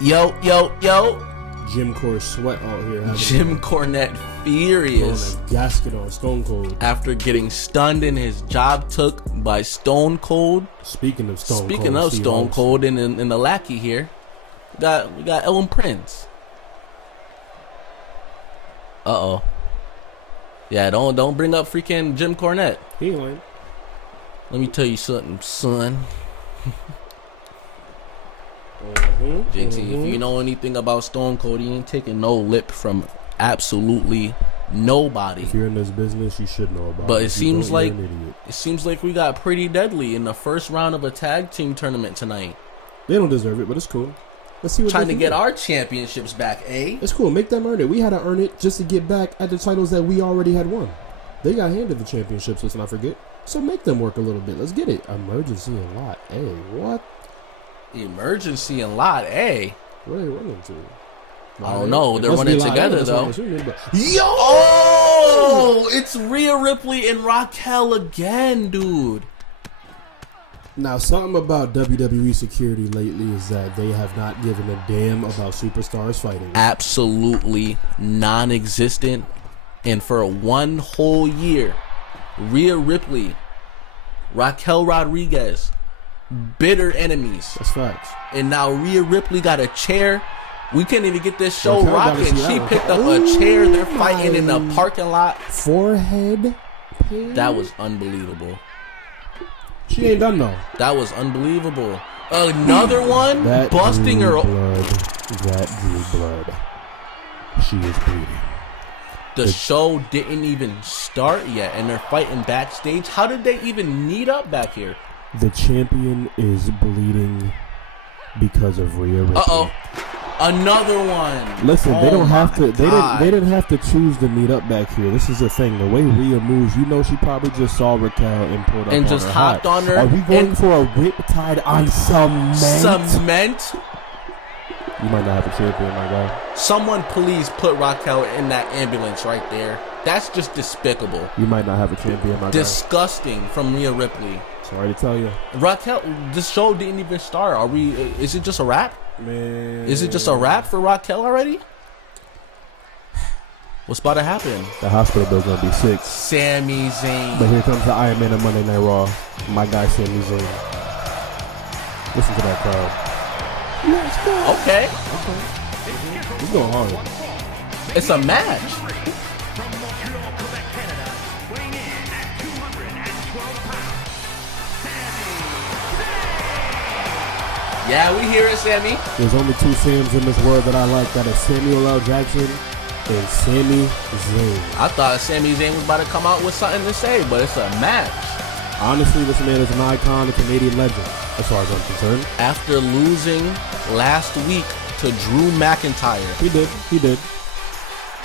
Yo. Jim Core Sweat out here. Jim Cornette furious. Gasket on Stone Cold. After getting stunned and his job took by Stone Cold. Speaking of Stone Cold and the lackey here, we got Ellen Prince. Uh-oh. Yeah, don't bring up freaking Jim Cornette. He ain't. Let me tell you something, son. JT, if you know anything about Stone Cold, he ain't taking no lip from absolutely nobody. If you're in this business, you should know about it. But it seems like we got Pretty Deadly in the first round of a tag team tournament tonight. They don't deserve it, but it's cool. Let's see what trying to get our championships back, eh? It's cool. Make them earn it. We had to earn it just to get back at the titles that we already had won. They got handed the championships, let's not forget. So make them work a little bit. Let's get it. Emergency and Lot A. What? Emergency and Lot A? Where are they running to? I don't know. They're running together, though. Yo! Oh! It's Rhea Ripley and Raquel again, dude. Now, something about WWE security lately is that they have not given a damn about superstars fighting. Absolutely non-existent. And for one whole year, Rhea Ripley, Raquel Rodriguez, bitter enemies. That's facts. And now Rhea Ripley got a chair. We can't even get this show rocking. She picked up a chair. They're fighting in the parking lot. Forehead pain? That was unbelievable. She ain't done though. That was unbelievable. Another one that busting her. That drew blood. She is bleeding. The show didn't even start yet, and they're fighting backstage. How did they even meet up back here? The champion is bleeding because of Rhea Ripley. Uh-oh. Another one. Listen, they don't have to. They didn't have to choose to meet up back here. This is the thing. The way Rhea moves, you know, she probably just saw Raquel and pulled up and on just her hopped on her. Are we going for a whip tied on cement? Cement. You might not have a champion, my guy. Someone please put Raquel in that ambulance right there. That's just despicable. You might not have a champion, my guy. Disgusting from Rhea Ripley. Sorry to tell you. Raquel, this show didn't even start. Is it just a wrap? Man. Is it just a wrap for Raquel already? What's about to happen? The hospital bill's gonna be sick. Sami Zayn. But here comes the Iron Man of Monday Night Raw. My guy Sami Zayn. Listen to that crowd. Let's go. Okay. He's going hard. It's a match. Yeah, we hear it, Sammy. There's only two Sams in this world that I like. That is Samuel L. Jackson and Sami Zayn. I thought Sami Zayn was about to come out with something to say, but it's a match. Honestly, this man is an icon, a Canadian legend, as far as I'm concerned. After losing last week to Drew McIntyre. He did.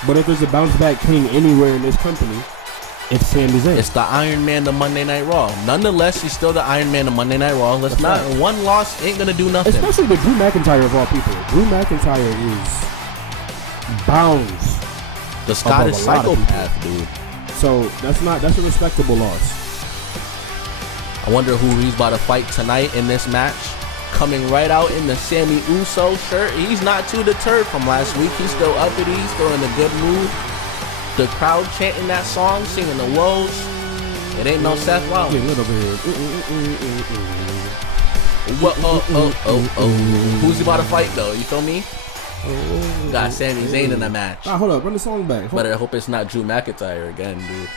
But if there's a bounce back king anywhere in this company, it's Sami Zayn. It's the Iron Man of Monday Night Raw. Nonetheless, he's still the Iron Man of Monday Night Raw. That's not right. One loss ain't gonna do nothing. Especially the Drew McIntyre of all people. Drew McIntyre is bounds. The Scottish psychopath, dude. So that's a respectable loss. I wonder who he's about to fight tonight in this match. Coming right out in the Sammy Uso shirt. He's not too deterred from last week. He's still uppity. He's still in a good mood. The crowd chanting that song, singing the woes. It ain't no Seth Rollins. Who's he about to fight though? You feel me? Got Sami Zayn in the match. Hold up, run the song back. But I hope it's not Drew McIntyre again, dude.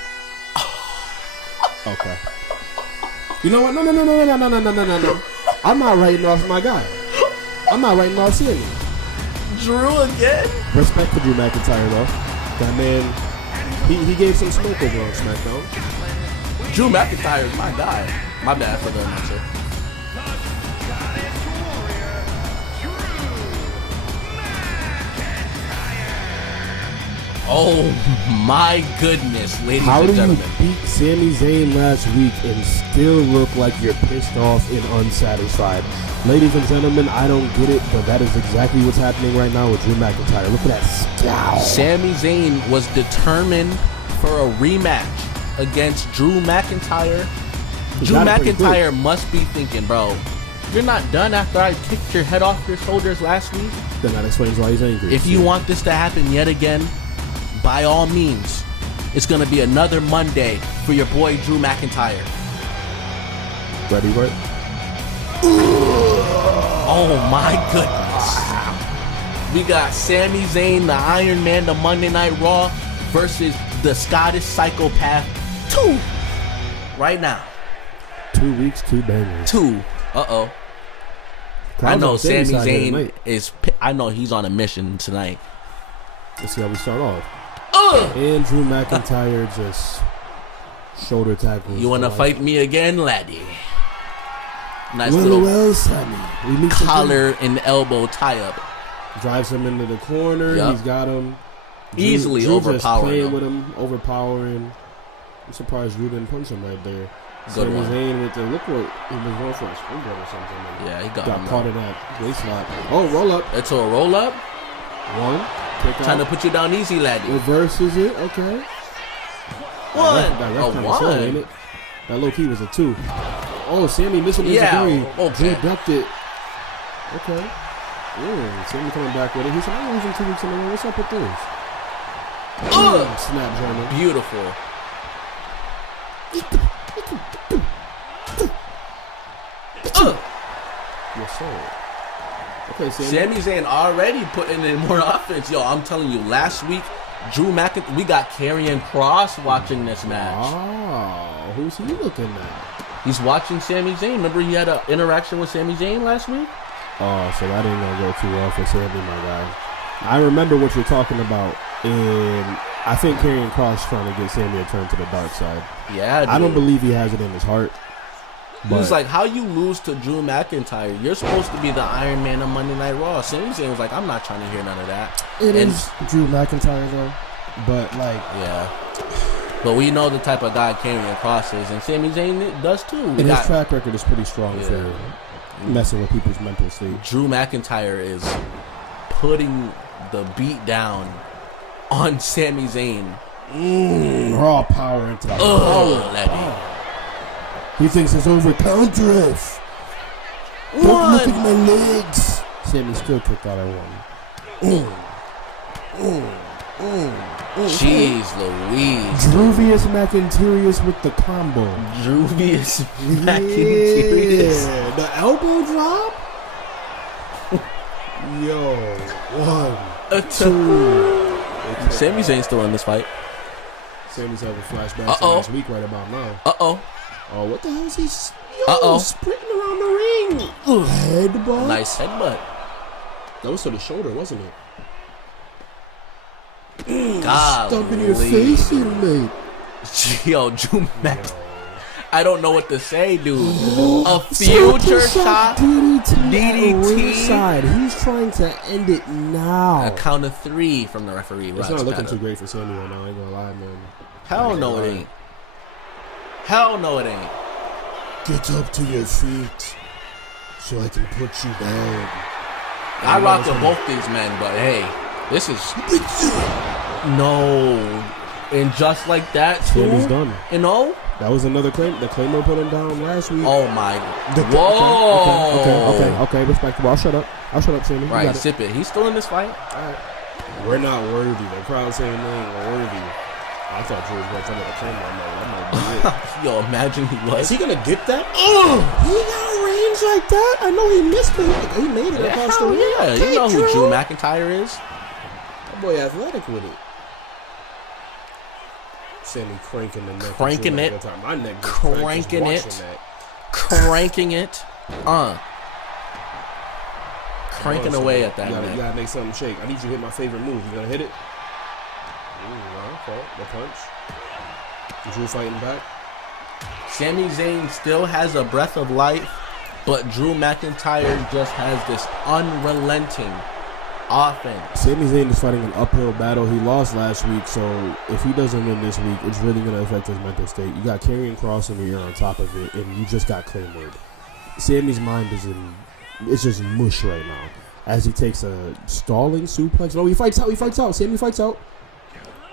Okay. You know what? No. I'm not writing off my guy. I'm not writing off Sammy. Drew again? Respect to Drew McIntyre though. That man. He gave some smoke over on SmackDown. Drew McIntyre is my guy. My bad for the answer. Oh my goodness, ladies and gentlemen. How do you beat Sami Zayn last week and still look like you're pissed off and unsatisfied? Ladies and gentlemen, I don't get it, but that is exactly what's happening right now with Drew McIntyre. Look at that scowl. Sami Zayn was determined for a rematch against Drew McIntyre. Drew McIntyre must be thinking, bro, You're not done after I kicked your head off your shoulders last week. Then that explains why he's angry. If you want this to happen yet again, by all means, it's going to be another Monday for your boy Drew McIntyre. Ready, right? Oh my goodness. We got Sami Zayn, the Iron Man, the Monday Night Raw versus the Scottish Psychopath 2 right now. 2 weeks, 2 bangers. 2. Uh-oh. I know Sami Zayn is... I know he's on a mission tonight. Let's see how we start off. And Drew McIntyre just shoulder tackles. You want to fight me again, laddie? Nice well, Sammy. Collar and elbow tie-up. Drives him into the corner. Yep. He's got him. Easily Drew overpowering just playing him. With him, overpowering. I'm surprised Drew didn't punch him right there. Good Sami one. Zayn with the look what he was going for a springboard or something. Yeah, he got caught in that waist lock. Oh, roll up. It's a roll up. One. Trying to put you down easy, laddie. Reverses it. Okay. One. That one. That low key was a 2. Oh, Sammy missing his degree. Okay. Drew ducked it. Okay. Sammy coming back with it. He said, I'm losing 2 weeks in a row. What's up with those? Snap German. Beautiful. Yes, sir. Okay, Sami Zayn already putting in more offense. Yo, I'm telling you, last week, Drew McIntyre, we got Karrion Kross watching this match. Oh, who's he looking at? He's watching Sami Zayn. Remember he had an interaction with Sami Zayn last week? Oh, so that ain't gonna go too well for Sami, my guy. I remember what you're talking about, and I think Karrion Kross trying to get Sami to turn to the dark side. Yeah, dude. I don't believe he has it in his heart. He's like, how you lose to Drew McIntyre? You're supposed to be the Iron Man of Monday Night Raw. Sami Zayn was like, I'm not trying to hear none of that. It is Drew McIntyre, though. But, like... Yeah. But we know the type of guy Karrion Kross is, and Sami Zayn does, too. And his track record is pretty strong for messing with people's mental state. Drew McIntyre is putting the beat down on Sami Zayn. Raw power into the He thinks it's over. Counter us. Don't look at my legs. Sami still kicked out at one. Jeez Louise. Druvius McIntyre with the combo. Druvius McIntyre. Yeah. The elbow drop? Yo. 1, 2. Sami Zayn's still in this fight. Sami's having flashbacks to last week right about now. Oh, what the hell is he? Sprinting around the ring. Headbutt. Nice headbutt. That was to the shoulder, wasn't it? Stomp in your face, you mate. Yo, Drew McIntyre. I don't know what to say, dude. A future shot DDT. Side. He's trying to end it now. A count of 3 from the referee. It's not looking too great for Sami right now. I ain't gonna lie, man. Hell no, it ain't. Hell no, it ain't. Get up to your feet so I can put you down. I rock with both these men, but hey, this is no. And just like that, too. Sami's done. You know? That was another claim. The Claymore put him down last week. Oh my. Whoa. Okay. Respectable. I'll shut up, Sami. Right, sip it. He's still in this fight. All right. We're not worthy. The crowd saying they ain't worthy. I thought Drew was going to come with a Claymore. That might be it. Yo, imagine he was. Is he going to get that? He got range like that? I know he missed it. He made it across the ring. Yeah, you know who Drew McIntyre is. That boy athletic with it. Sami cranking the neck. Cranking it. My neck Cranking it. Cranking it. Cranking away at that neck. You gotta make something shake. I need you to hit my favorite move. You gonna hit it? The punch. Drew fighting back. Sami Zayn still has a breath of life, but Drew McIntyre just has this unrelenting offense. Sami Zayn is fighting an uphill battle. He lost last week, so if he doesn't win this week, it's really going to affect his mental state. You got Karrion Kross in the ear on top of it, and you just got Claymored. Sami's mind is it's just mush right now as he takes a stalling suplex. No, he fights out. Sami fights out.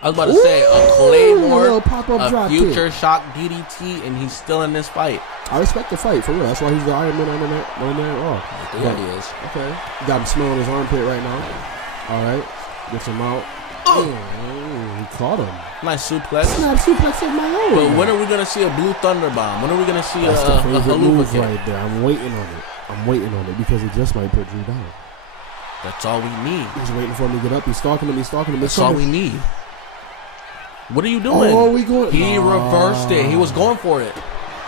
I was about to say a Claymore, pop-up drop a future kick. shock DDT, and he's still in this fight. I respect the fight, for real. That's why he's the Iron Man on that Raw. Yeah, he is. Okay. Got him smelling his armpit right now. All right. Gets him out. He caught him. Nice suplex. Snap suplex of my own. But when are we going to see a blue thunder bomb? When are we going to see That's a the favorite haluva move kick? right there. I'm waiting on it because it just might put Drew down. That's all we need. He's waiting for him to get up. He's stalking him. That's all we need. What are you doing? Oh, we going? He reversed it. He was going for it.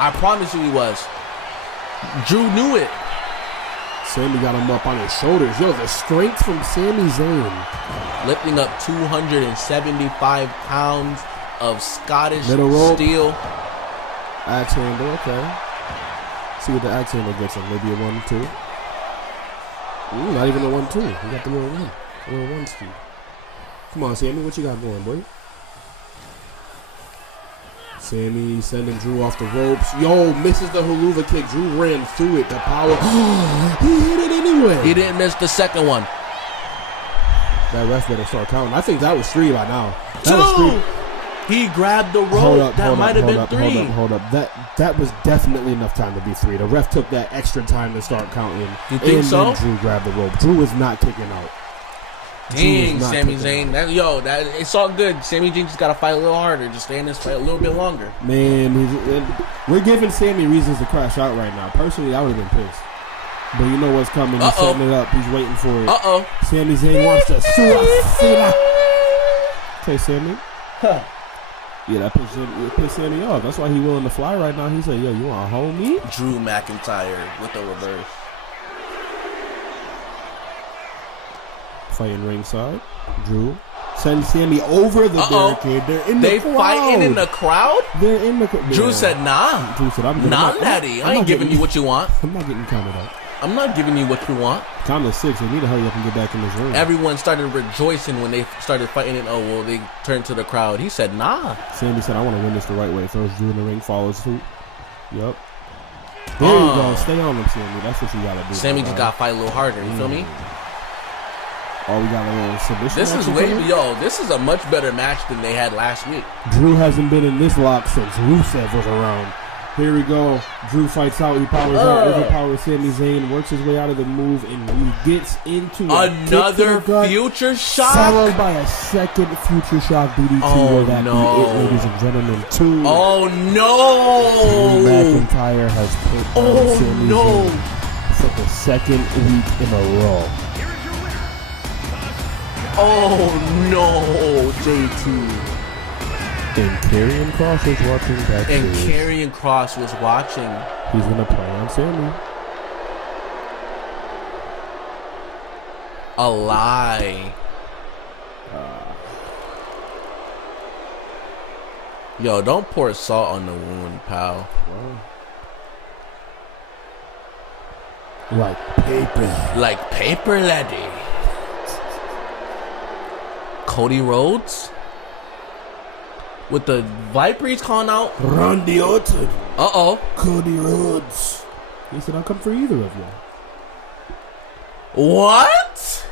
I promise you he was. Drew knew it. Sammy got him up on his shoulders. Yo, the strength from Sami Zayn. Lifting up 275 pounds of Scottish Middle rope. steel. Axe handle, okay. See what the axe handle gets him. Maybe a 1-2. Ooh, not even a 1-2. He got the little 1. A little 1 speed. Come on, Sammy. What you got going, boy? Sammy sending Drew off the ropes. Yo, misses the haluva kick. Drew ran through it. The power. He hit it anyway. He didn't miss the second one. That ref better start counting. I think that was 3 by now. That was 3. He grabbed the rope. That might have been 3. Hold up. That was definitely enough time to be 3. The ref took that extra time to start counting. You think so? And then Drew grabbed the rope. Drew is not kicking out. Dang, Sami Zayn. It's all good. Sami Zayn just got to fight a little harder. Just stay in this fight a little bit longer. Man, we're giving Sammy reasons to crash out right now. Personally, I would have been pissed. But you know what's coming. He's setting it up. He's waiting for it. Sami Zayn wants to suicide. Okay, Sammy. Huh. Yeah, that pissed Sammy off. That's why he's willing to fly right now. He said, yo, you want to hold me? Drew McIntyre with the reverse. Fighting ringside. Drew sends Sammy over the barricade. They're in the crowd. They fighting in the crowd? They're in the crowd. Drew said, nah. Drew said, nah, daddy. I ain't giving you what you want. I'm not getting counted out. I'm not giving you what you want. Count to 6. They need to hurry up and get back in this ring. Everyone started rejoicing when they started fighting it. Oh, well, they turned to the crowd. He said, nah. Sammy said, I want to win this the right way. Throws Drew in the ring, follows suit. Yup. There you go. Stay on him, Sammy. That's what you got to do. Sammy just got to fight a little harder. You feel me? Oh, we got a little submission. This is a much better match than they had last week. Drew hasn't been in this lock since Rusev was around. Here we go. Drew fights out. He powers out. Overpowers Sami Zayn. Works his way out of the move. And he gets into another future shock. Followed by a second future shock DDT. Oh, that no. Be it, ladies and gentlemen. 2. Oh, no. Drew McIntyre has put down Sami Zayn for the second week in a row. Oh, no, JT. And Karrion Kross was watching backstage. And Karrion Kross was watching. He's going to play on Sammy. A lie. Yo, don't pour salt on the wound, pal. Like paper. Like paper, laddie. Cody Rhodes? With the Vipers calling out. Randy Orton. Cody Rhodes. He said, I'll come for either of you. What?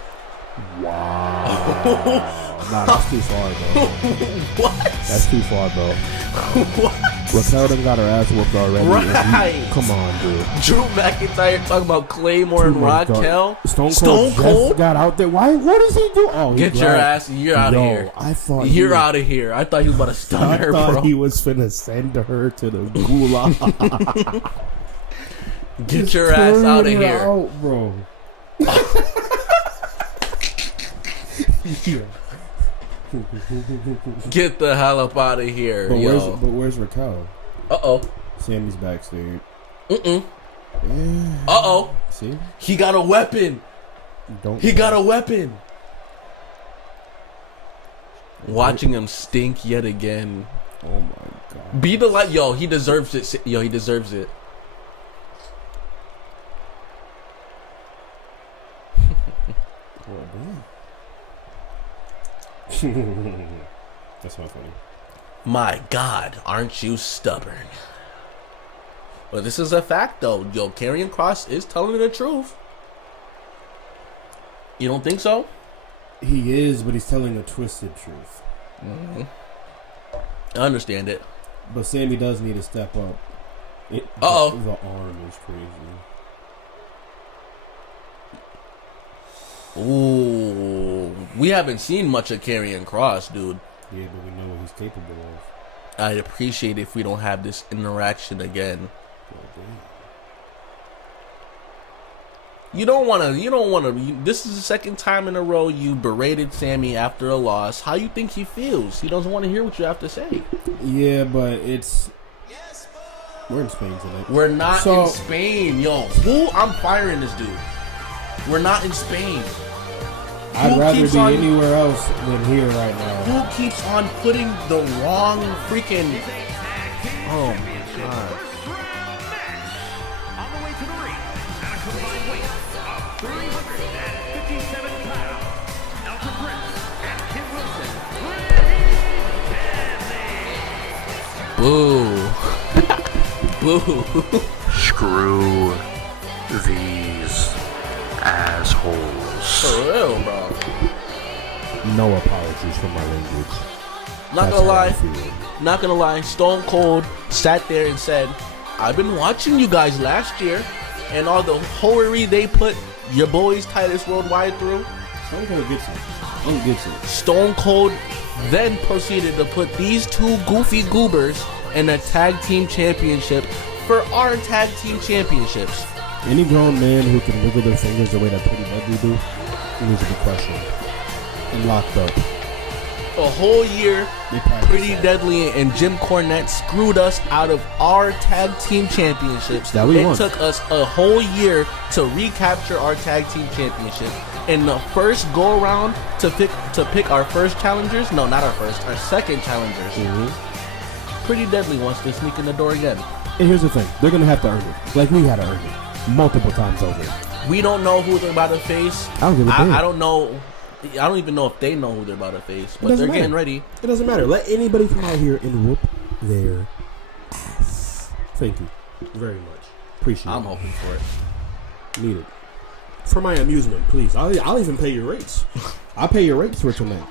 Wow. Nah, that's too far, bro. What? That's too far, bro. What? Raquel done got her ass whooped already. Right. Come on, dude. Drew McIntyre talking about Claymore and Raquel. Stone Cold just got out there. Why? What does he do? Oh, get your ass. You're out of here. I thought you're out of here. I thought he was about to stun her, bro. I thought he was finna send her to the gulag. Get your ass out of here, out, bro. Get the hell up out of here, but where's Raquel? Sammy's backstage. Yeah. See? He got a weapon. Got a weapon. Watching him stink yet again. Oh my god. Be the light. Yo, he deserves it. Yo, he deserves it. That's not funny. My God, aren't you stubborn? Well, this is a fact, though. Yo, Karrion Kross is telling the truth. You don't think so? He is, but he's telling a twisted truth. Mm-hmm. I understand it. But Sammy does need to step up. The arm is crazy. Ooh, we haven't seen much of Karrion Kross, dude. Yeah, but we know what he's capable of. I'd appreciate if we don't have this interaction again. You don't want to. This is the second time in a row you berated Sammy after a loss. How you think he feels? He doesn't want to hear what you have to say. Yeah, but we're in Spain tonight. We're not in Spain, yo. I'm firing this dude. We're not in Spain. I'd rather be anywhere else than here right now. Who keeps on putting the wrong freaking... Oh, my God. On the way to the ring, at a combined weight of 357 pounds, Elton Prince and Kid Wilson. Boo. Boo. Screw these assholes. For real, bro. No apologies for my language. Not gonna lie, Stone Cold sat there and said, I've been watching you guys last year and all the hoery they put your boys Titus Worldwide through. Stone Cold gets it. Stone Cold then proceeded to put these two goofy goobers in a tag team championship for our tag team championships. Any grown man who can wiggle their fingers the way that Pretty Deadly do needs to be questioned and locked up. A whole year, Pretty Deadly and Jim Cornette screwed us out of our tag team championships. It took us a whole year to recapture our tag team championship. In the first go around to pick our first challengers, no, not our first, our second challengers. Mm-hmm. Pretty Deadly wants to sneak in the door again. And here's the thing, they're gonna have to earn it, like we had to earn it multiple times over. We don't know who they're about to face. I don't give a damn. I don't know. I don't even know if they know who they're about to face, but they're getting ready. It doesn't matter. Let anybody come out here and whoop their ass. Thank you very much. Appreciate it. I'm hoping for it. Need it. For my amusement, please. I'll even pay your rates. I'll pay your rates for tonight.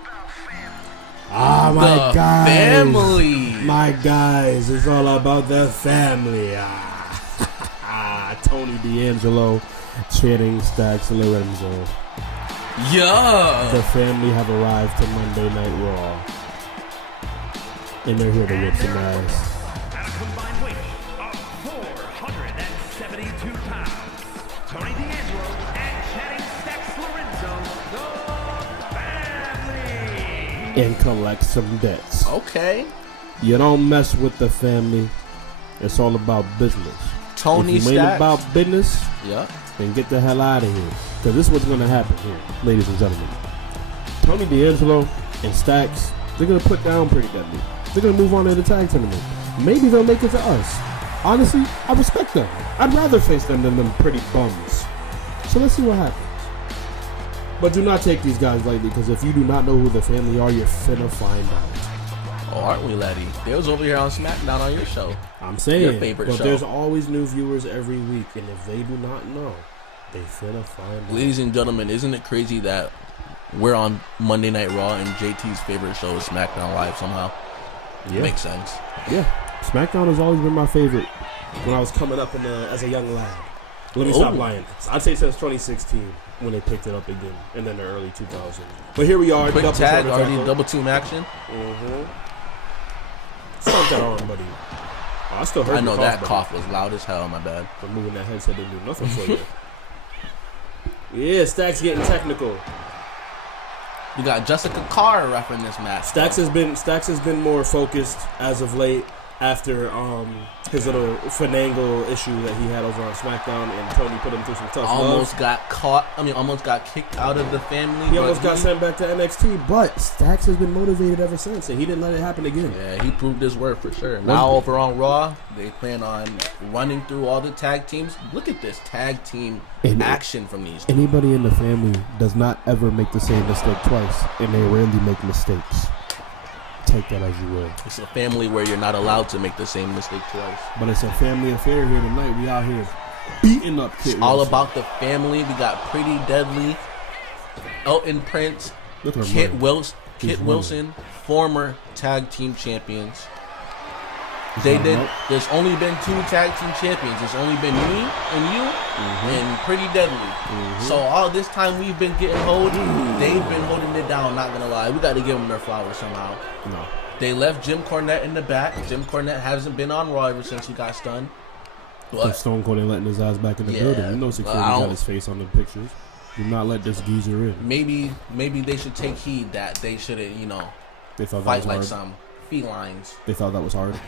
Ah, my guys. Family. My guys. It's all about the family. Tony D'Angelo, Channing Stacks, Lorenzo. Yeah. The family have arrived to Monday Night Raw. And they're here to whip some ass. At a combined weight of 472 pounds, Tony D'Angelo and Channing Stacks Lorenzo, the family. And collect some debts. Okay. You don't mess with the family. It's all about business. Tony Stacks. If you ain't about business, yeah, then get the hell out of here. Because this is what's going to happen here, ladies and gentlemen. Tony D'Angelo and Stacks, they're going to put down Pretty Deadly. They're going to move on to the tag tournament. Maybe they'll make it to us. Honestly, I respect them. I'd rather face them than them pretty bums. So let's see what happens. But do not take these guys lightly, because if you do not know who the family are, you're finna find out. Oh, aren't we, Letty? They was over here on SmackDown on your show. I'm saying, your favorite but show. There's always new viewers every week, and if they do not know, they finna find out. Ladies and gentlemen, isn't it crazy that we're on Monday Night Raw and JT's favorite show is SmackDown Live somehow? Yeah. Makes sense. Yeah. SmackDown has always been my favorite when I was coming up as a young lad. Let me stop lying. I'd say since 2016 when they picked it up again, and then the early 2000s. But here we are. Quick tag, already double team action. Mm-hmm. Stop that arm, buddy. Oh, I still heard I know that cough, cough was loud as hell, my bad. But moving that headset didn't do nothing for you. Yeah, Stacks getting technical. You got Jessica Carr repping this match. Stacks has been more focused as of late after his little finagle issue that he had over on SmackDown, and Tony put him through some tough almost got kicked out of the family. He almost got sent back to NXT, but Stacks has been motivated ever since, and he didn't let it happen again. Yeah, he proved his worth for sure. Now over on Raw, they plan on running through all the tag teams. Look at this tag team action from these. Anybody in the family does not ever make the same mistake twice, and they rarely make mistakes. Take that as you will. It's a family where you're not allowed to make the same mistake twice. But it's a family affair here tonight. We out here beating up Kit It's all about the family. We got Pretty Deadly, Elton Prince, Kit Wilson, former tag team champions. There's only been 2 tag team champions. There's only been me and you and Pretty Deadly. So all this time we've been getting hold. They've been holding it down. Not gonna lie, we got to give them their flowers somehow. No. They left Jim Cornette in the back. Jim Cornette hasn't been on Raw ever since he got stunned. But Stone Cold ain't letting his eyes back in the building. You know security got his face on the pictures. Do not let this geezer in. Maybe they should take heed that they shouldn't, they thought fight that was like hard. some felines. They thought that was hard.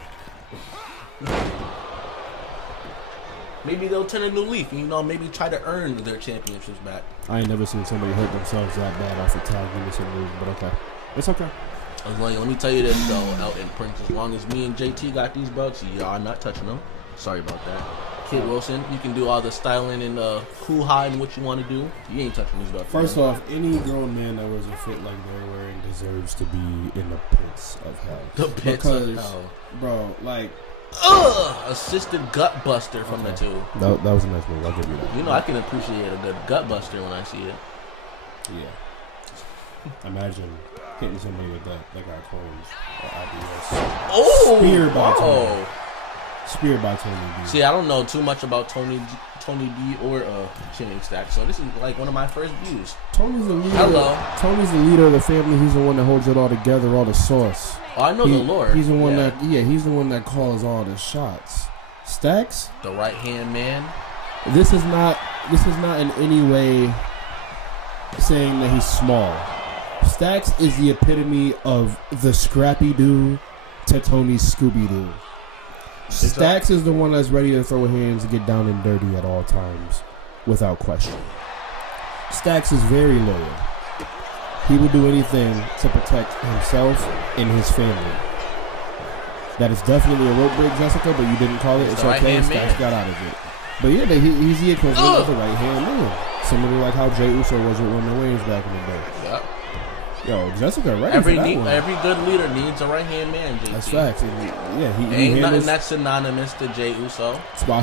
Maybe they'll turn a new leaf and, maybe try to earn their championships back. I ain't never seen somebody hurt themselves that bad off a tag innocent move, but okay. It's okay. Let me tell you this, though, Elton Prince. As long as me and JT got these belts, y'all not touching them. Sorry about that. Kid Wilson, you can do all the styling and hoo-ha and what you want to do. You ain't touching these belts. First off, any grown man that was a fit like they're wearing deserves to be in the pits of hell. The pits of hell. Bro, like... assisted gut buster from the 2. That was a nice move. I'll give you that. I can appreciate a good gut buster when I see it. Yeah. Imagine hitting somebody with that got clones or IBS. Oh! Spear by Tony. Spear by Tony D. See, I don't know too much about Tony D or Channing Stack, so this is like one of my first views. Tony's the leader. Hello. Tony's the leader of the family. He's the one that holds it all together, all the sauce. Oh, I know the lore. He's the one he's the one that calls all the shots. Stacks, the right hand man. This is not in any way saying that he's small. Stacks is the epitome of the scrappy dude to Tony's Scooby Doo. Stacks is the one that's ready to throw hands and get down and dirty at all times, without question. Stacks is very loyal. He would do anything to protect himself and his family. That is definitely a rope break, Jessica, but you didn't call it. It's okay. Stacks got out of it. But yeah, he's the equivalent of the right hand man. Similar like how Jey Uso was with Roman Reigns back in the day. Yep. Yo, Jessica, ready every for that one. Every good leader needs a right hand man, JT. That's facts. And he ain't nothing that's synonymous to Jey Uso. It's by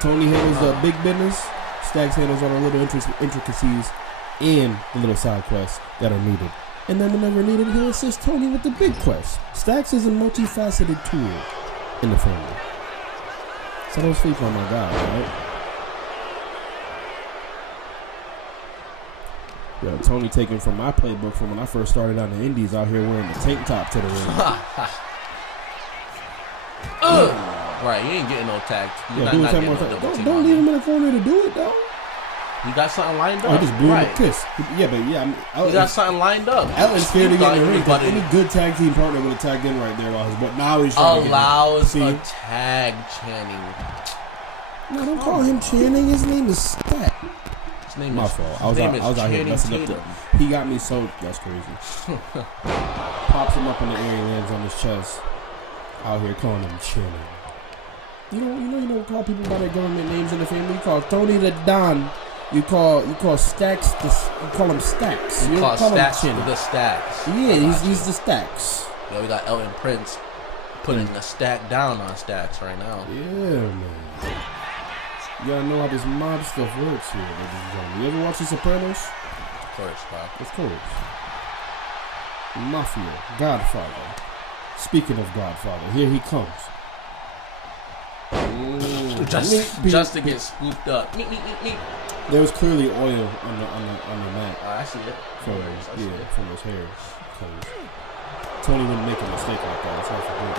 Tony handles the big business. Stacks handles all the little intricacies and the little side quests that are needed. And then whenever needed, he'll assist Tony with the big quest. Stacks is a multifaceted tool in the family. So don't sleep on my guy, right? Yo, Tony taken from my playbook from when I first started out in the Indies, out here wearing the tank top to the ring. Right, you ain't getting no tag. Don't leave him in the corner to do it, though. You got something lined up. I just blew him a kiss. Yeah, but yeah. You got something lined up. Elton's scared to get in the ring. Any good tag team partner would have tagged in right there while his butt. Now he's trying allows to a tag Channing. No, don't call him Channing. His name is Stack. His name My is, fault. I was out here messing up. He got me so. That's crazy. Pops him up in the air and lands on his chest. Out here calling him Channing. You don't call people by their government names in the family. You call Tony the Don. You call Stacks. You call him Stacks. You call Stacks the Stacks. Yeah, he's the Stacks. Yo, we got Elton Prince putting a stack down on Stacks right now. Yeah, man. You gotta know how this mob stuff works here, ladies and gentlemen. You ever watch The Sopranos? Of course, Pop. Of course. Mafia, Godfather. Speaking of Godfather, here he comes. Just to get scooped up. There was clearly oil on the mat. I see it. From his hair. Tony wouldn't make a mistake like that. So I forget.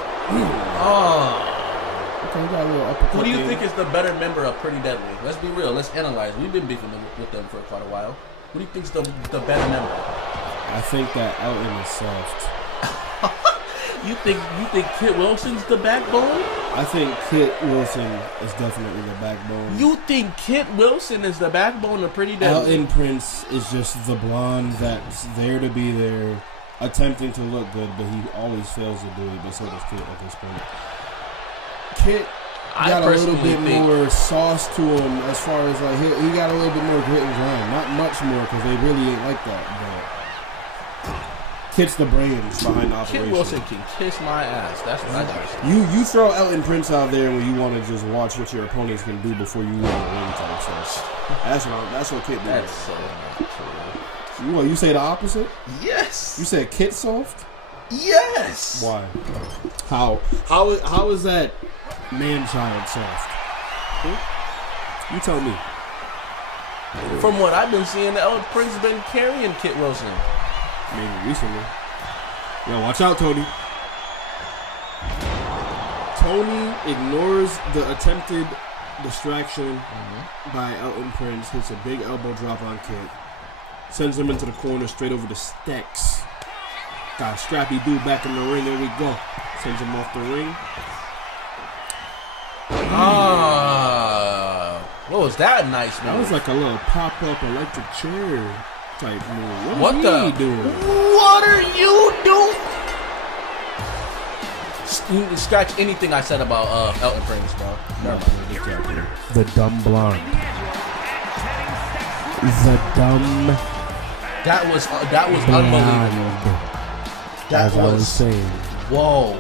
Okay, we got a little uppercut. Who do you think is the better member of Pretty Deadly? Let's be real. Let's analyze. We've been beefing with them for quite a while. Who do you think's the better member? I think that Elton is soft. You think Kit Wilson's the backbone? I think Kit Wilson is definitely the backbone. You think Kit Wilson is the backbone of Pretty Deadly? Elton Prince is just the blonde that's there to be there, attempting to look good, but he always fails to do it, but so does Kit at this point. Kit got a little bit more sauce to him as far as like he got a little bit more grit and grind. Not much more because they really ain't like that, but Kit's the brains behind the operation. Kit Wilson can kiss my ass. That's what I got. You throw Elton Prince out there when you want to just watch what your opponents can do before you win the ring type stuff. That's what Kit did. That's so not true. You say the opposite? Yes. You said Kit soft? Yes. Why? How is that man-child soft? You tell me. From what I've been seeing, the Elton Prince has been carrying Kit Wilson. Maybe recently. Yo, watch out, Tony. Tony ignores the attempted distraction by Elton Prince, hits a big elbow drop on Kit, sends him into the corner straight over the stacks. Got a strappy dude back in the ring. There we go. Sends him off the ring. What was that nice move? That was like a little pop-up electric chair type move. What are you doing? What are you doing? You can scratch anything I said about Elton Prince, bro. The dumb blonde. The dumb. That was unbelievable. That As I was saying. Whoa.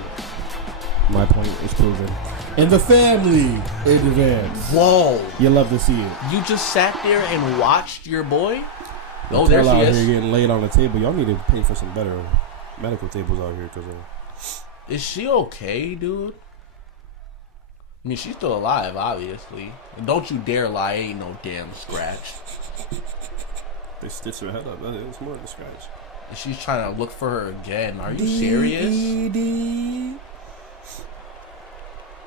My point is proven. And the family advanced. Whoa. You love to see it. You just sat there and watched your boy? Oh, there she is. Here getting laid on the table. Y'all need to pay for some better medical tables out here, because is she okay, dude? I mean, she's still alive, obviously. And don't you dare lie, ain't no damn scratch. They stitched her head up. It's more than a scratch. And she's trying to look for her again. Are you serious?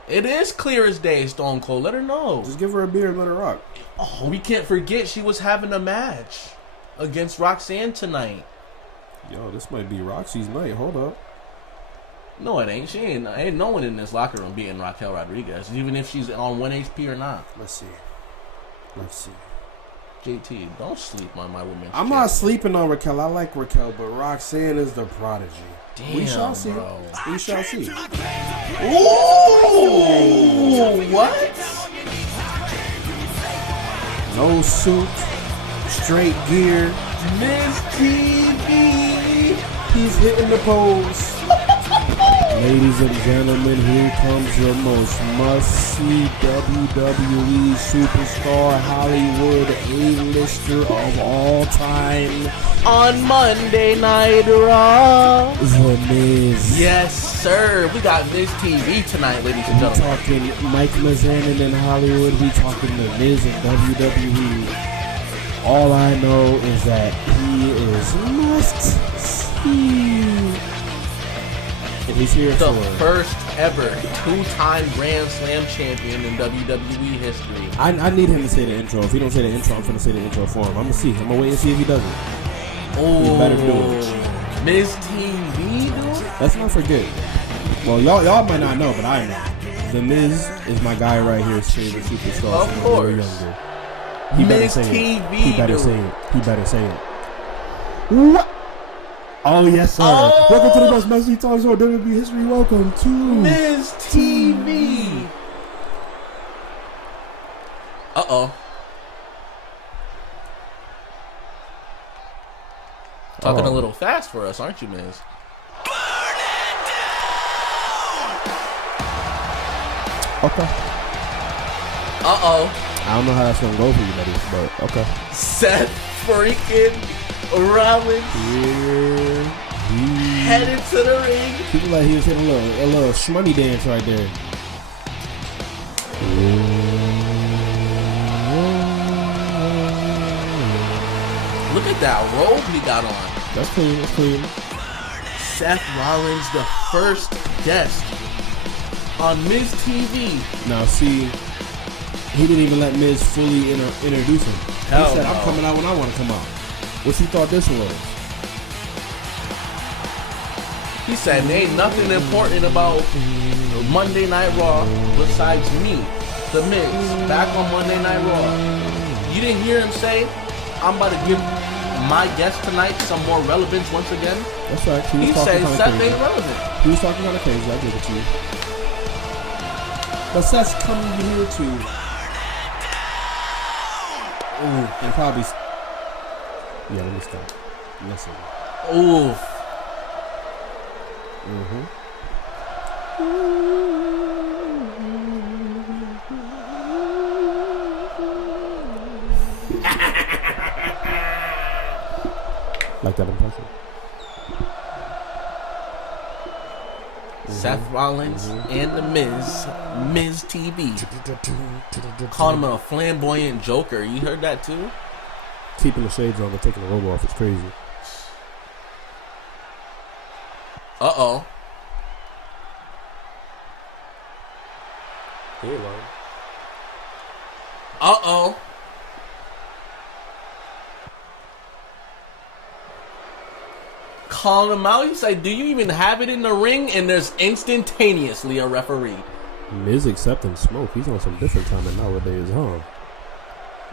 It is clear as day, Stone Cold. Let her know. Just give her a beer and let her rock. Oh, we can't forget she was having a match against Roxanne tonight. Yo, this might be Roxy's night. Hold up. No, it ain't. Ain't no one in this locker room beating Raquel Rodriguez, even if she's on 1 HP or not. Let's see. JT, don't sleep on my women's I'm not sleeping on Raquel. I like Raquel, but Roxanne is the prodigy. Damn, we shall see. Bro. We shall see. Ooh, what? No suit, straight gear. Miss TV. He's hitting the pose. Ladies and gentlemen, here comes the most must-see WWE superstar, Hollywood A-lister of all time. On Monday Night Raw. The Miz. Yes, sir. We got Miz TV tonight, ladies and We gentlemen. talking Mike Mizanin in Hollywood. We talking the Miz in WWE. All I know is that he is must-see. And he's here The for first ever 2-time Grand Slam champion in WWE history. I need him to say the intro. If he don't say the intro, I'm going to say the intro for him. I'm going to see. I'm going to wait and see if he does it. Oh, He better do it. Miz TV, dude. Let's not forget. Well, y'all might not know, but I know. The Miz is my guy right here, his favorite superstar. Of from course. when we were younger. He better Miz say TV, it. He better dude. say it. He better say it. What? Oh, yes, sir. Oh. Welcome to the best messy talk show in WWE history. Welcome to Miz TV. Uh-oh. Talking a little fast for us, aren't you, Miz? Okay. Uh-oh. I don't know how that's going to go for you, buddy, but okay. Seth freaking Rollins Here he headed to the ring. People like he was hitting a little shmoney dance right there. Look at that robe he got on. That's clean. That's clean. Seth Rollins, the first guest on Miz TV. Now see, he didn't even let Miz fully introduce him. Hell He said, no. "I'm coming out when I want to come out." What you thought this was? He said there ain't nothing important about Monday Night Raw besides me, The Miz, back on Monday Night Raw. You didn't hear him say, I'm about to give my guest tonight some more relevance once again? That's right. He said Seth ain't relevant. He was talking kind of crazy. I give it to you. But Seth's coming here too. Oh, and probably. Yeah, let me stop. Listen. Ooh. Like that impression. Seth Rollins and The Miz TV. Called him a flamboyant joker. You heard that too? Keeping the shades on but taking the robe off is crazy. Uh-oh. He ain't lying. Uh-oh. Calling him out. He's like, do you even have it in the ring? And there's instantaneously a referee. Miz accepting smoke. He's on some different timing nowadays, huh?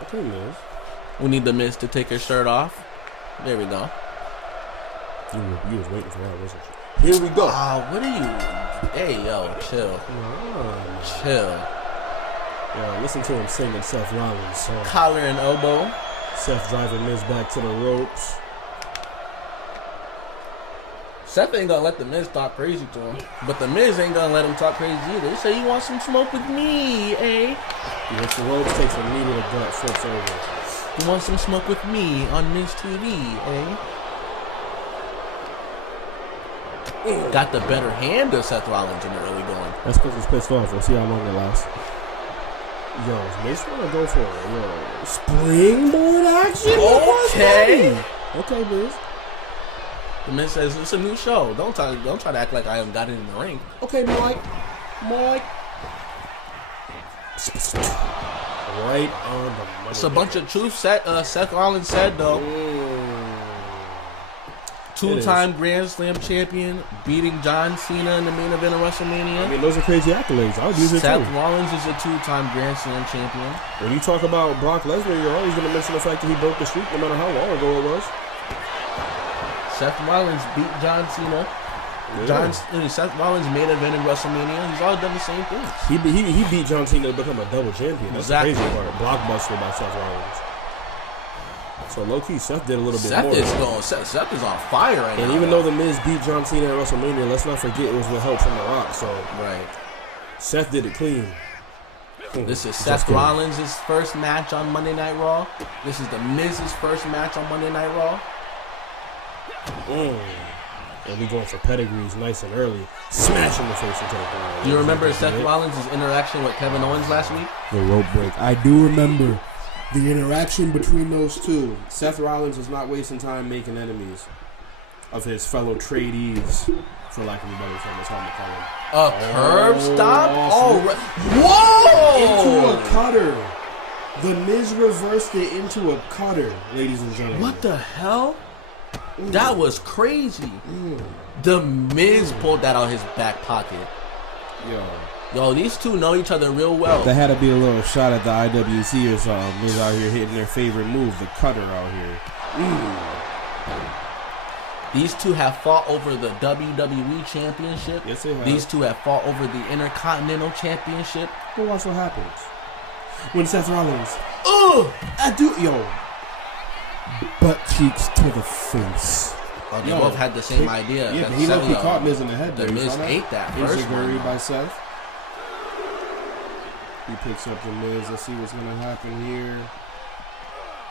Okay, Miz. We need The Miz to take his shirt off. There we go. You was waiting for that, wasn't you? Here we go. What are you? Hey, yo, chill. Chill. Yeah, listen to him singing Seth Rollins' song. Collar and elbow. Seth driving Miz back to the ropes. Seth ain't gonna let The Miz talk crazy to him. But The Miz ain't gonna let him talk crazy either. He say, you want some smoke with me, eh? He hits the ropes, takes a knee to the gut, flips over. You want some smoke with me on Miz TV, eh? Got the better hand of Seth Rollins in the early going. That's because he's pissed off. We'll see how long it lasts. Yo, Miz wanna go for it. Yo, springboard action? Okay. Okay, Miz. The Miz says, it's a new show. Don't try to act like I haven't got it in the ring. Okay, Mike. Right on the money. It's a bunch of truth Seth Rollins said, though. Two-time Grand Slam champion, beating John Cena in the main event of WrestleMania. I mean, those are crazy accolades. I would use it too. Seth Rollins is a two-time Grand Slam champion. When you talk about Brock Lesnar, you're always going to mention the fact that he broke the streak no matter how long ago it was. Seth Rollins beat John Cena. Yeah. Seth Rollins main event in WrestleMania. He's always done the same things. He beat John Cena to become a double champion. That's Exactly. the crazy part. Blockbuster by Seth Rollins. So low-key, Seth did a little bit more. Seth is on fire right now. And even though The Miz beat John Cena at WrestleMania, let's not forget it was with help from The Rock. So right, Seth did it clean. This is Seth Rollins' first match on Monday Night Raw. This is The Miz's first match on Monday Night Raw. And we going for pedigrees nice and early. Smashing the face into the ground. You remember Seth Rollins' interaction with Kevin Owens last week? The rope break. I do remember the interaction between those two. Seth Rollins was not wasting time making enemies of his fellow tradies, for lack of a better term. That's how I'm going to call him. A curb stop? Whoa! Into a cutter. The Miz reversed it into a cutter, ladies and gentlemen. What the hell? That was crazy. The Miz pulled that out of his back pocket. Yo, these two know each other real well. That had to be a little shot at the IWC or something. Miz out here hitting their favorite move, the cutter out here. These two have fought over the WWE Championship. Yes, they have. These two have fought over the Intercontinental Championship. Go watch what happens when Seth Rollins, butt cheeks to the face. They both had the same idea. Yeah, but he caught Miz in the head there. The Miz ate that first Enziguri one. by Seth. He picks up the Miz. Let's see what's going to happen here.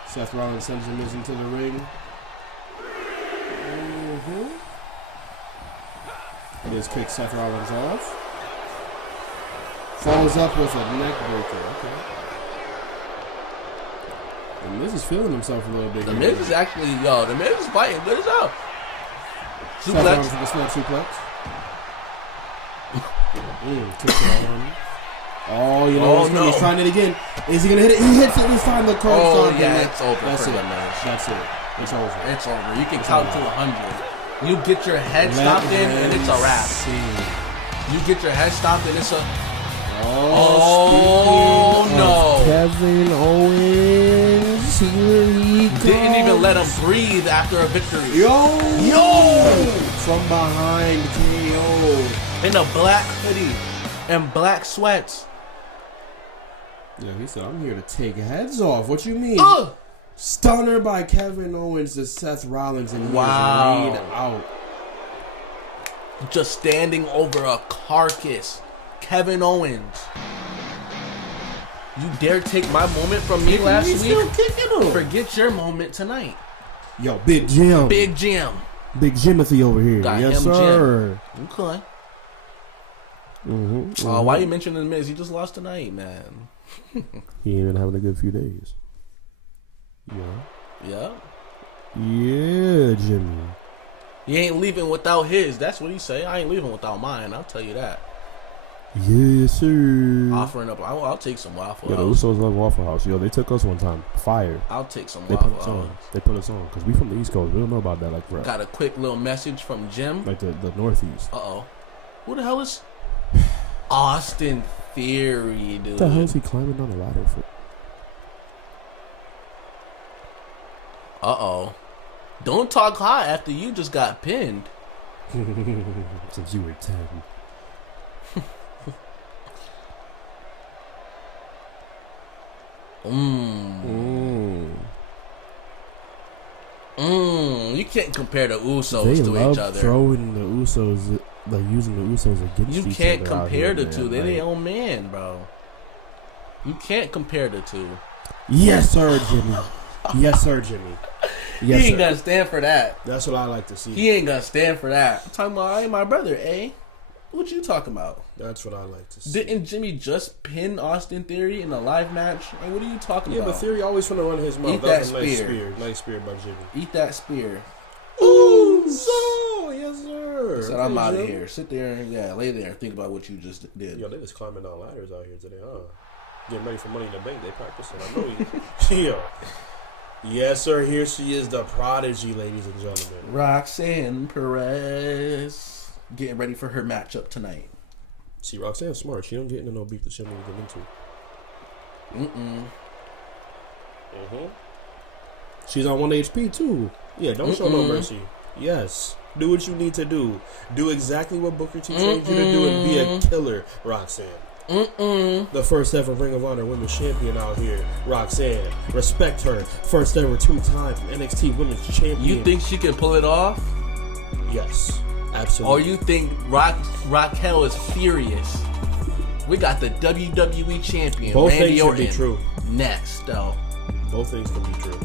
Seth Rollins sends the Miz into the ring. Miz kicks Seth Rollins off. Follows up with a neck breaker. Okay. The Miz is feeling himself a little bit. The Miz is actually, the Miz is fighting good as hell. Seth Rollins with the snap suplex. Kicks it on. Oh, you know, he's trying it again. Is he going to hit it? He hits it this time. The curve stop. It's over. That's for it. the match. That's it. It's over. It's over. You can count to 100. You get your head stomped in, and it's a wrap. You get your head stomped, and it's a... Oh no! Kevin Owens, here he goes. Didn't even let him breathe after a victory. Yo! From behind, KO. In a black hoodie and black sweats. Yeah, he said, I'm here to take heads off. What you mean? Stunner by Kevin Owens to Seth Rollins, and he is laid out. Just standing over a carcass. Kevin Owens. You dare take my moment from me last week? Still kicking him. Forget your moment tonight. Yo, Big Jim. Big Jim. Big Jimothy over here. Got yes, him, sir. Jim. Okay. Mm-hmm. Why you mentioning the Miz? He just lost tonight, man. He ain't been having a good few days. Yeah. Yeah. Yeah, Jimmy. He ain't leaving without his. That's what he say. I ain't leaving without mine. I'll tell you that. Yes, sir. Offering up. I'll take some Waffle Yo, the House. Usos love Waffle House. Yo, they took us one time. Fire. I'll take some They put Waffle us on. House. They put us on because we from the East Coast. We don't know about that like for Got a quick little message from Jim. like the Northeast. Uh-oh. Who the hell is Austin Theory, dude? What the hell is he climbing down the ladder for? Uh-oh. Don't talk high after you just got pinned. Since you were 10. You can't compare the Usos They to love each other. throwing the Usos, like using the Usos against You each can't other out compare here, the man. two. They're Like, their own man, bro. You can't compare the two. yes, sir, Jimmy. Yes, sir, Jimmy. Yes, He ain't sir. gonna stand for that. That's what I like to see. He ain't gonna stand for that. I'm talking about, hey, my brother, eh? What you talking about? That's what I like to see. Didn't Jimmy just pin Austin Theory in a live match? Hey, what are you talking Yeah, about? but Theory always finna run his mouth. Eat That was that a nice spear. spear. Nice spear by Jimmy. Eat that spear. Ooh, so yes, sir. Said I'm out of here. Sit there and lay there and think about what you just did. Yo, they was climbing down ladders out here today, huh? Getting ready for Money in the Bank. They practicing. I know he. Yo. Yes, sir. Here she is, the prodigy, ladies and gentlemen. Roxanne Perez getting ready for her matchup tonight. See, Roxanne's smart. She don't get into no beef that she don't even get into. She's on 1 HP too. Yeah, don't show no mercy. Yes. Do what you need to do. Do exactly what Booker T trained you to do and be a killer, Roxanne. The first ever Ring of Honor Women's Champion out here, Roxanne. Respect her. First ever 2-time NXT Women's Champion. You think she can pull it off? Yes. Absolutely. Or you think Raquel is furious? We got the WWE Champion, Both Randy things can Orton. be true. Next, though. Both things can be true.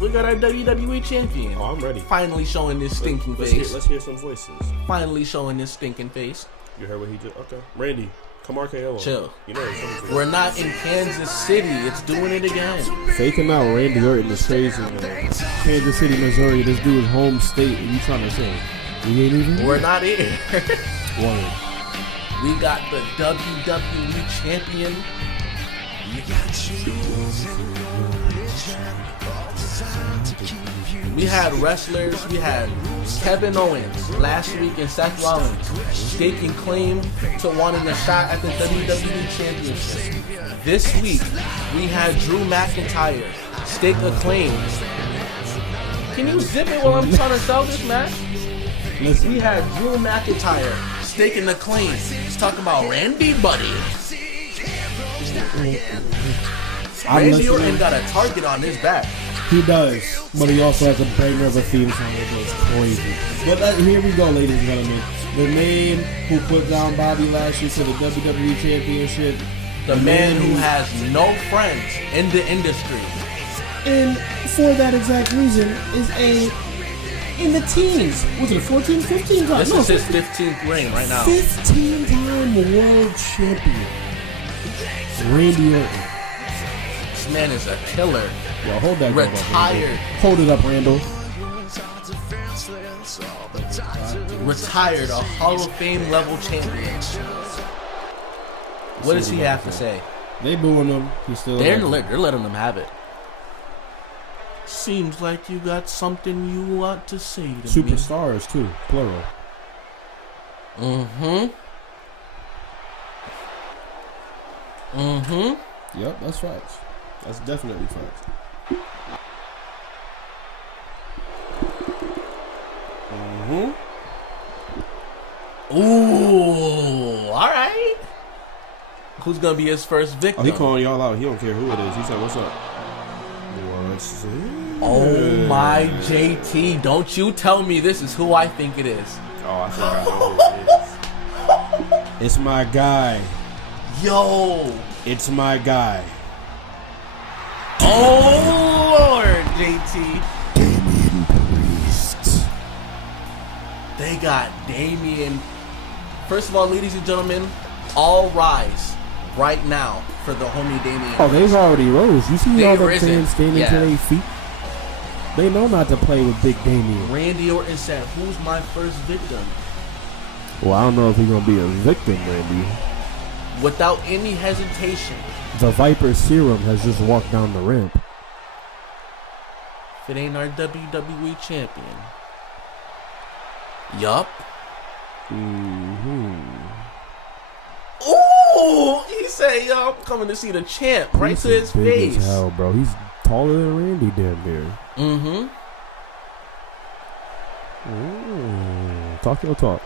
We got our WWE Champion. Oh, I'm ready. Finally showing this stinking Let's face. hear some voices. Finally showing this stinking face. You heard what he just... Okay. Randy, come RKO on. Chill. You know it's coming for you. We're not in Kansas City. It's doing it again. Faking out Randy Orton is crazy, man. Kansas City, Missouri, this dude's home state. What you trying to say? We ain't even We're not here. Word. We got the WWE Champion. We had wrestlers. We had Kevin Owens last week and Seth Rollins staking claim to wanting a shot at the WWE Championship. This week, we had Drew McIntyre stake a claim. Can you zip it while I'm trying to sell this match? Listen, We had Drew McIntyre staking the claim. He's talking about Randy Buddy. I'm Randy Orton listening. got a target on his back. He does, but he also has a banger of a theme song that goes crazy. But here we go, ladies and gentlemen. The man who put down Bobby Lashley to the WWE Championship. The man who has no friends in the industry. And for that exact reason, is in the teens. Was it a 14, 15 time? This is his 15th reign right now. 15-time world champion. Randy Orton. This man is a killer. Yo, hold that gun up, Retired. Randall. Hold it up, Randall. Retired, a Hall of Fame level champion. What does he have to say? They booing him. He's still They're letting him have it. Seems like you got something you want to say to me. superstars too, plural. Yep, that's facts. That's definitely facts. Ooh, all right. Who's gonna be his first Oh, victim? he calling y'all out. He don't care who it is. He said, "What's up?" What's it? Oh my JT, don't you tell me this is who I think it is. Oh, I think I know who it is. It's my guy. Yo. It's my guy. Oh Lord, JT. Damien They got Damien. First of all, ladies and gentlemen, all rise right now for the homie Damien. Oh, they've already rose. You see They all the risen. fans standing to their feet? They know not to play with Big Damien. Randy Orton said, "Who's my first victim?" Well, I don't know if he's going to be a victim, Randy. Without any hesitation. The Viper Serum has just walked down the ramp. If it ain't our WWE champion. Yup. Mm-hmm. Ooh! He said, yo, I'm coming to see the champ. Right to his big face. as hell, bro. He's taller than Randy damn near. Mm-hmm. Talk your talk.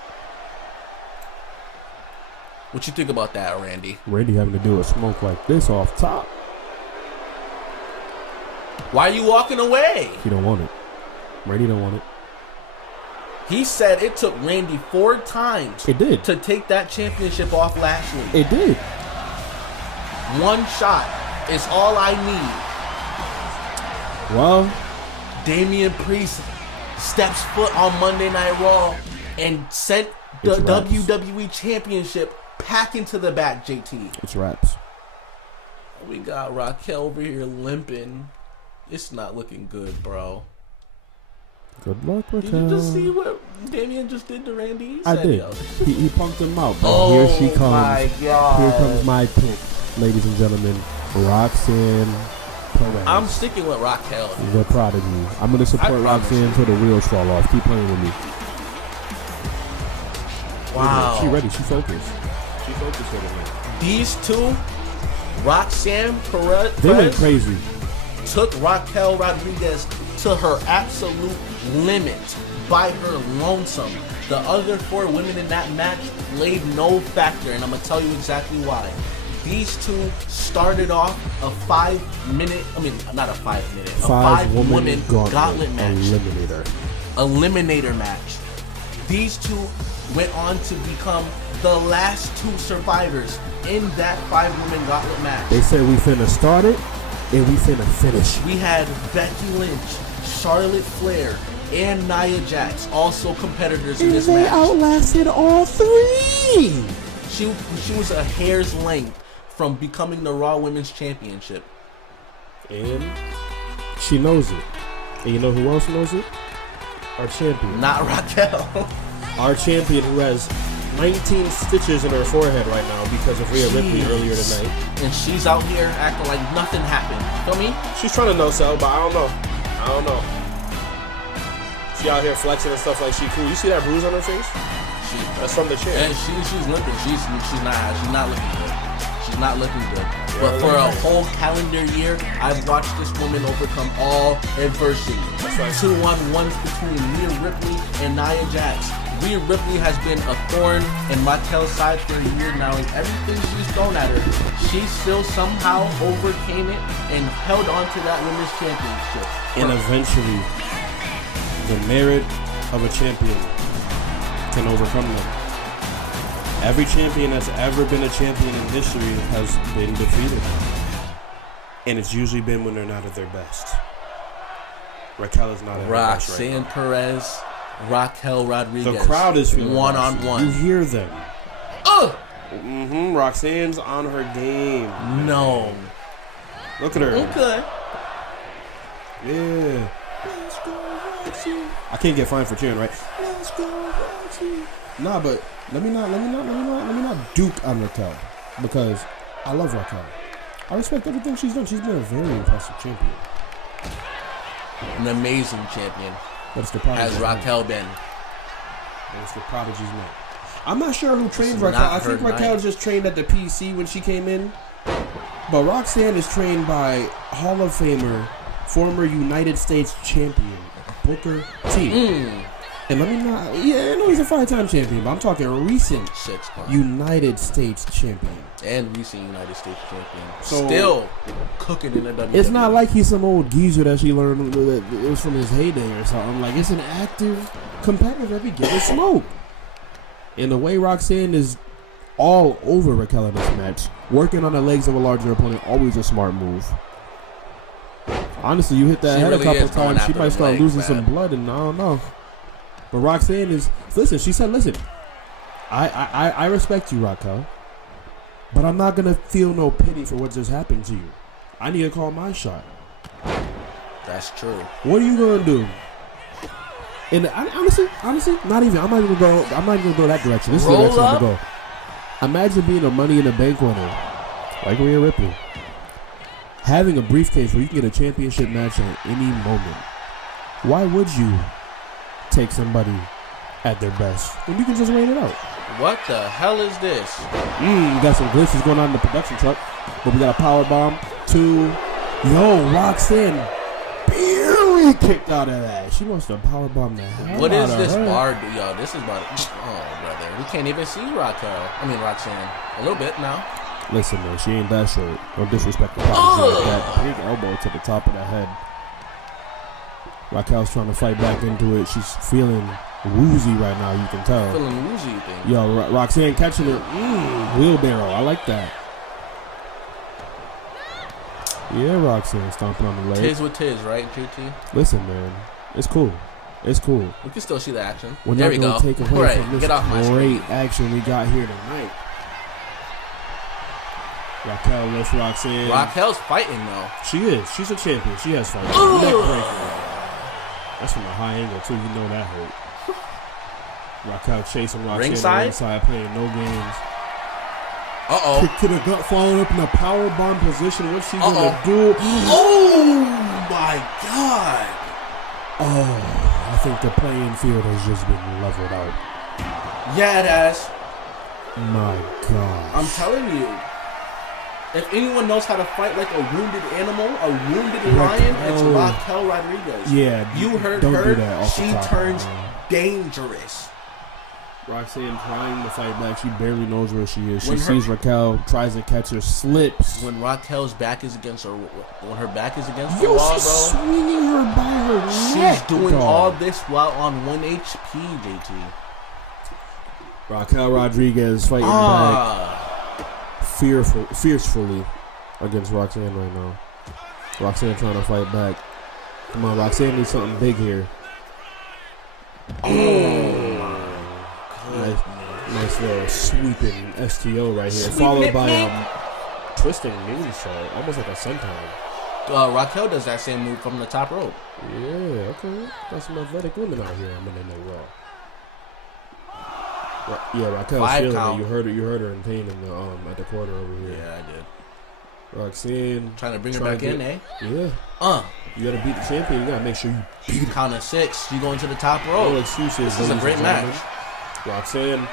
What you think about that, Randy? Randy having to do a smoke like this off top. Why are you walking away? He don't want it. Randy don't want it. He said it took Randy 4 times It did. to take that championship off Lashley. It did. One shot is all I need. Well, Damian Priest steps foot on Monday Night Raw and sent the It's raps. WWE Championship pack into the back, JT. it's raps. We got Raquel over here limping. It's not looking good, bro. Good luck with Did you just see what Damian just did to Randy? He I said, did. yo. He punked him out, bro. Oh, Here she comes. my God. Here comes my pick, ladies and gentlemen. Roxanne Perez. I'm sticking with Raquel. the prodigy. I'm going to support I promise Roxanne you. until the wheels fall off. Keep playing with me. Wow. She ready. She focused. She focused for the night. These two, Roxanne Perez, They went crazy. took Raquel Rodriguez to her absolute limit by her lonesome. The other 4 women in that match played no factor, and I'm going to tell you exactly why. These two started off a 5-minute, I mean, not a 5-minute, a 5-woman gauntlet match. Eliminator match. These two went on to become the last 2 survivors in that 5-woman gauntlet match. They said we finna start it and we finna finish. We had Becky Lynch, Charlotte Flair, and Nia Jax, also competitors in this match. outlasted all 3. She was a hair's length from becoming the Raw Women's Championship. And she knows it. And you know who else knows it? Our champion. Not Raquel. Our champion who has 19 stitches in her forehead right now because of Rhea Ripley earlier tonight. And she's out here acting like nothing happened. Feel me? She's trying to no-sell, but I don't know. She out here flexing and stuff like she cool. You see that bruise on her face? That's from the chair. And she's limping. She's not looking good. She's not looking good. But for a whole calendar year, I've watched this woman overcome all adversity. That's right. 2-on-1s between Rhea Ripley and Nia Jax. Rhea Ripley has been a thorn in Raquel's side for a year now, and everything she's thrown at her, she still somehow overcame it and held on to that women's championship. And eventually, the merit of a champion can overcome them. Every champion that's ever been a champion in history has been defeated. And it's usually been when they're not at their best. Raquel is not at her best right Roxanne now. Perez, Raquel Rodriguez. The crowd is feeling one-on-one. You hear them. Roxanne's on her game. No. Look at her. Okay. Yeah. Let's go, Roxy. I can't get fined for cheering, right? Let's go, Roxy. Nah, but let me not duke on Raquel because I love Raquel. I respect everything she's done. She's been a very impressive champion. An amazing champion But it's the prodigy's has Raquel been. It's the prodigy's night. I'm not sure who trained It's Raquel. not I think her Raquel night. just trained at the PC when she came in. But Roxanne is trained by Hall of Famer, former United States champion, Booker T. And let me not... Yeah, I know he's a 5-time champion, but I'm talking recent 6-time. United States champion. And recent United States champion. So- Still cooking in the WWE. It's not like he's some old geezer that she learned that it was from his heyday or something. Like, it's an active competitor every given smoke. And the way Roxanne is all over Raquel in this match, working on the legs of a larger opponent, always a smart move. Honestly, you hit that She head really a couple is going times, she after might them start legs, losing man. some blood, and I don't know. But Roxanne is listen. She said, "Listen, I respect you, Raquel, but I'm not gonna feel no pity for what just happened to you. I need to call my shot." That's true. What are you gonna do? And honestly, not even. I'm not even gonna go that direction. This is the direction I'm gonna go. Imagine being a Money in the Bank winner, like Rhea Ripley, having a briefcase where you can get a championship match at any moment. Why would you take somebody at their best when you can just wait it out? What the hell is this? Got some glitches going on in the production truck, but we got a power bomb to Roxanne. Barely kicked out of that. She wants to power bomb the hell What out is of this her. bar? Yo, this is about. Oh, brother, we can't even see Roxanne. A little bit now. Listen, man, she ain't that short. Don't disrespect the prodigy like that. Big elbow to the top of the head. Raquel's trying to fight back into it. She's feeling woozy right now, you can tell. Feeling woozy, you think? Yo, Roxanne catching it. Wheelbarrow. I like that. Yeah, Roxanne stomping on the leg. Tis with tis, right, JT? Listen, man. It's cool. It's cool. We can still see the action. We're There not we going go. to take away Right, from this get off my great screen. action we got here tonight. Raquel lifts Roxanne. Raquel's fighting, though. She is. She's a champion. She has fight. Neck breaker. That's from a high angle, too. You know that hurt. Raquel chasing Roxanne Ringside? playing no games. Uh-oh. Kick to the gut, following up in a power bomb position. What's she gonna do? Oh, my God. Oh, I think the playing field has just been leveled out. Yeah, it has. My God. I'm telling you. If anyone knows how to fight like a wounded animal, a wounded lion, it's Raquel Rodriguez. Yeah, You heard don't her. do that off the She top, turns man. dangerous. Roxanne trying to fight back. She barely knows where she is. She When sees Raquel, tries to catch her, slips. When Raquel's back is against her, when her back is against the Yo, wall, she's bro, swinging her by her she's neck, doing dog. all this while on 1 HP, JT. Raquel Rodriguez fighting back fiercely against Roxanne right now. Roxanne trying to fight back. Come on, Roxanne needs something big here. Nice little sweeping STO right here, followed by twisting moonsault, almost like a senton. Raquel does that same move from the top rope. Yeah, okay. Got some athletic women out here. I'm gonna know Raw. Yeah, Raquel's 5 feeling count. it. You heard her in pain in the at the corner over here. Yeah, I did. Roxanne Trying to bring her back in, eh? Yeah. You gotta beat the champion. You gotta make sure you beat her. Count of 6. You going to the top No rope. excuses. This is a ladies great and gentlemen. match. Roxanne,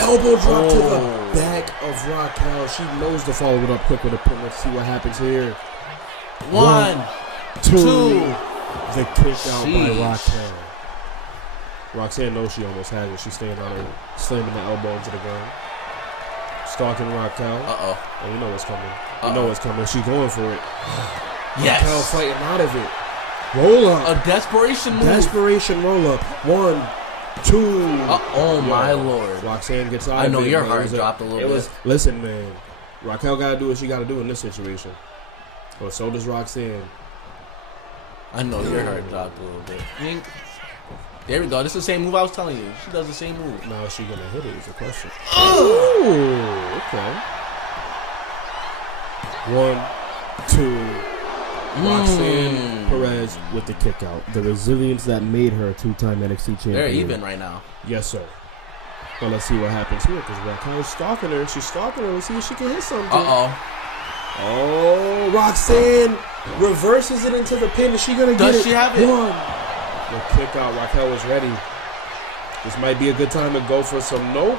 elbow drop to the back of Raquel. She knows to follow it up quick with a pin. Let's see what happens here. 1, 2. The kick out by Sheesh. Raquel. Roxanne knows she almost has it. She's staying on her, slamming the elbow into the ground. Stalking Raquel. Uh-oh. Oh, you know what's coming. You know what's coming. She's going for it. Raquel Yes. fighting out of it. Roll up. A desperation move. Desperation roll up. 1, 2. Oh, my Lord. Roxanne gets out I of know it. your man. heart It was dropped a little bit. Listen, man. Raquel got to do what she got to do in this situation. But so does Roxanne. I know your heart dropped a little bit. There we go. This is the same move I was telling you. She does the same move. Now is she going to hit it is the question. Oh, okay. 1, 2. Roxanne Perez with the kick out. The resilience that made her a 2-time NXT champion. They're even right now. Yes, sir. Well, let's see what happens here because Raquel is stalking her. She's stalking her. Let's see if she can hit something. Uh-oh. Oh, Roxanne reverses it into the pin. Is she going to get it? Does she have it? 1. The kick out. Raquel was ready. This might be a good time to go for some. Nope,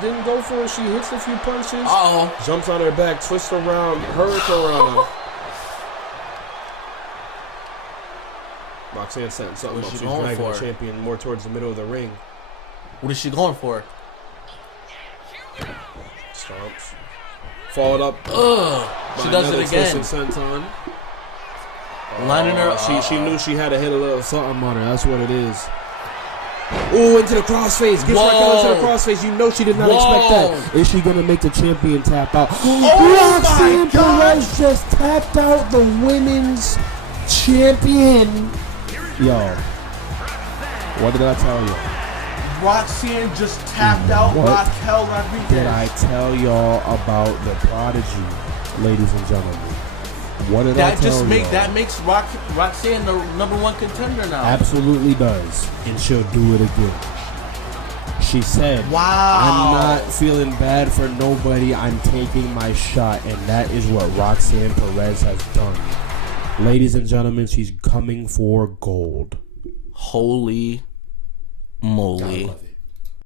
didn't go for it. She hits a few punches. Uh-oh. Jumps on her back, twists around, hurricane. Roxanne setting something What's up. she She's going dragging the for? champion more towards the middle of the ring. What is she going for? Stomps. Followed up. She does it again. Lining her up. She knew she had to hit a little something on her. That's what it is. Ooh, into the crossface. Gets Raquel into the crossface. You know she did not expect that. Is she going to make the champion tap out? Roxanne Perez just tapped out the women's champion. Yo. What did I tell you? Roxanne just tapped out What Raquel Rodriguez. Did I tell y'all about the prodigy, ladies and gentlemen? What did I tell y'all? That makes Roxanne the number one contender now. Absolutely does, and she'll do it again. She said, "Wow, I'm not feeling bad for nobody. I'm taking my shot," and that is what Roxanne Perez has done. Ladies and gentlemen, she's coming for gold. Holy moly.